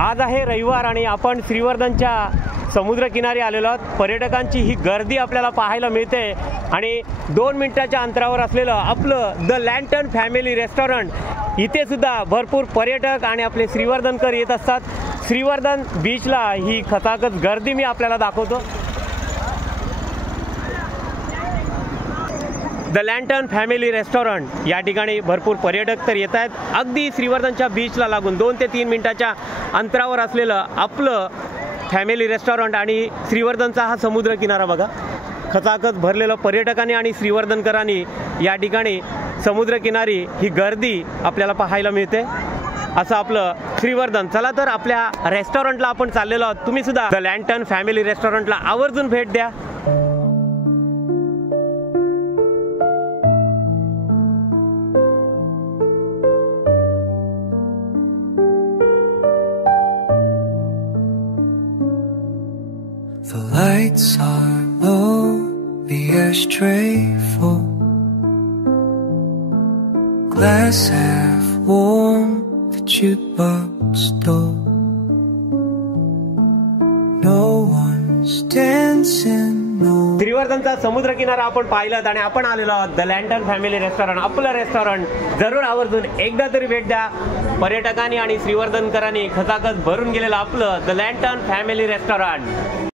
आज आहे रविवार आणि आपण श्रीवर्धनच्या समुद्रकिनारी आलेलो आहोत। पर्यटकांची ही गर्दी आपल्याला पाहायला मिळते आणि 2 मिनिटाच्या अंतरावर असलेलं आपलं द लँटन फॅमिली रेस्टॉरंट इथे सुद्धा भरपूर पर्यटक आणि आपले श्रीवर्धनकर येत असतात। श्रीवर्धन बीचला ही खचाखच गर्दी मी आपल्याला दाखवतो। द लँटन फॅमिली रेस्टॉरंट या ठिकाणी भरपूर पर्यटक तर येत आहेत। अगदी श्रीवर्धनच्या बीचला लागून 2 ते 3 मिनिटाच्या अंतरावर असलेलं आपलं फॅमिली रेस्टॉरंट आणि श्रीवर्धनचा हा समुद्र किनारा बघा, खचाखच भरलेलं पर्यटकांनी आणि श्रीवर्धनकरांनी या ठिकाणी समुद्रकिनारी ही गर्दी आपल्याला पाहायला मिळते। असं आपलं श्रीवर्धन। चला तर आपल्या रेस्टॉरंटला आपण चाललेलो आहोत। तुम्ही सुद्धा द लँटन फॅमिली रेस्टॉरंटला आवर्जून भेट द्या। The lights are low, the ashtray full, glass half warm, the jukebox dull. No one's dancing, no. श्रीवर्धनचा समुद्र किनारा आपण पाहिलात आणि आपण आलेलो आहोत द लँटन फॅमिली रेस्टॉरंट। आपलं रेस्टॉरंट जरूर आवर्जून एकदा तरी भेट द्या। पर्यटकांनी आणि श्रीवर्धनकरांनी खचाखच भरून गेलेलं आपलं द लँटन फॅमिली रेस्टॉरंट।